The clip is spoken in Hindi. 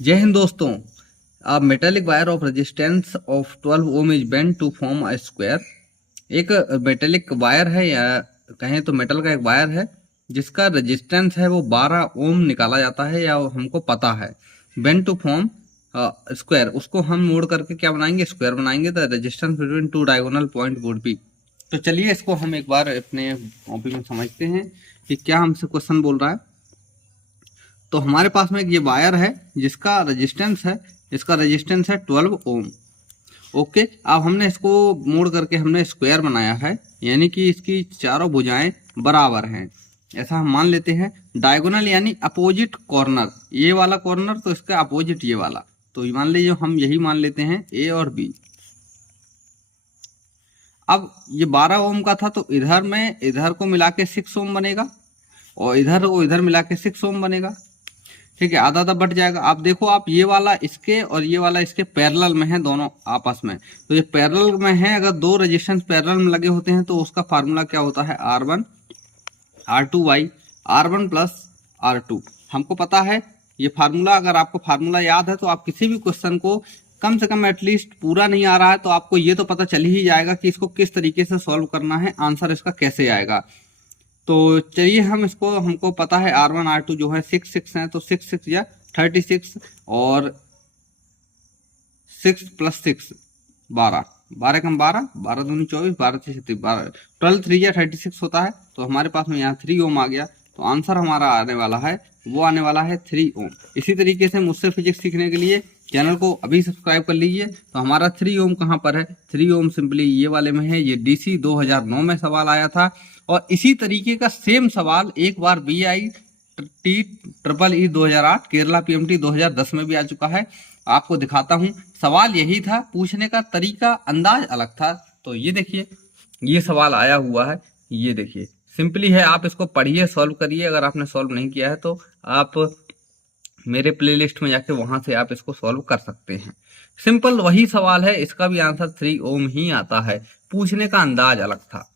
जय हिंद दोस्तों। A metallic wire of resistance of 12 ohm is bent to form a square। एक मेटेलिक वायर है या कहें तो मेटल का एक वायर है जिसका रेजिस्टेंस है वो 12 ओम निकाला जाता है या हमको पता है। बेंट टू फॉर्म स्क्वायर, उसको हम मोड़ करके क्या बनाएंगे, स्क्वायर बनाएंगे। The resistance between two diagonal point would be. तो चलिए इसको हम एक बार अपने कॉपी में समझते हैं कि क्या हमसे क्वेश्चन बोल रहा है। तो हमारे पास में ये वायर है जिसका रेजिस्टेंस है, इसका रेजिस्टेंस है 12 ओम। ओके, अब हमने इसको मोड़ करके हमने स्क्वायर बनाया है, यानी कि इसकी चारों भुजाएं बराबर हैं, ऐसा हम मान लेते हैं। डायगोनल यानी अपोजिट कॉर्नर, ये वाला कॉर्नर तो इसका अपोजिट ये वाला, तो मान लीजिए हम यही मान लेते हैं ए और बी। अब ये 12 ओम का था तो इधर में इधर को मिला के 6 ओम बनेगा और इधर को इधर मिला के 6 ओम बनेगा। ठीक है, आधा आधा बट जाएगा। आप देखो, आप ये वाला इसके और ये वाला इसके पैरेलल में है, दोनों आपस में। तो ये पैरेलल में है, अगर दो रेजिस्टेंस पैरेलल में लगे होते हैं तो उसका फार्मूला क्या होता है, R1 R2 by R1 plus R2। हमको पता है ये फार्मूला। अगर आपको फार्मूला याद है तो आप किसी भी क्वेश्चन को कम से कम एटलीस्ट पूरा नहीं आ रहा है तो आपको ये तो पता चल ही जाएगा कि इसको किस तरीके से सॉल्व करना है, आंसर इसका कैसे आएगा। तो चलिए हम इसको, हमको पता है R1 R2 जो है 6 है, तो 6 या 36 और 6 प्लस 6 12, 12 कम 12, 12 दूनी 24, 12 से 36, 12 3 या 36 होता है। तो हमारे पास में यहाँ 3 ओम आ गया। तो आंसर हमारा आने वाला है, वो आने वाला है 3 ओम। इसी तरीके से मुझसे फिजिक्स सीखने के लिए चैनल को अभी सब्सक्राइब कर लीजिए। तो हमारा 3 ओम कहाँ पर है, 3 ओम सिंपली ये वाले में है। ये DC 2009 में सवाल आया था और इसी तरीके का सेम सवाल एक बार BITEEE 2008 केरला PMT 2010 में भी आ चुका है। आपको दिखाता हूँ, सवाल यही था, पूछने का तरीका अंदाज अलग था। तो ये देखिए, ये सवाल आया हुआ है, ये देखिए सिंपली है। आप इसको पढ़िए, सॉल्व करिए। अगर आपने सॉल्व नहीं किया है तो आप मेरे प्लेलिस्ट में जाके वहां से आप इसको सॉल्व कर सकते हैं। सिंपल वही सवाल है, इसका भी आंसर 3 ओम ही आता है, पूछने का अंदाज अलग था।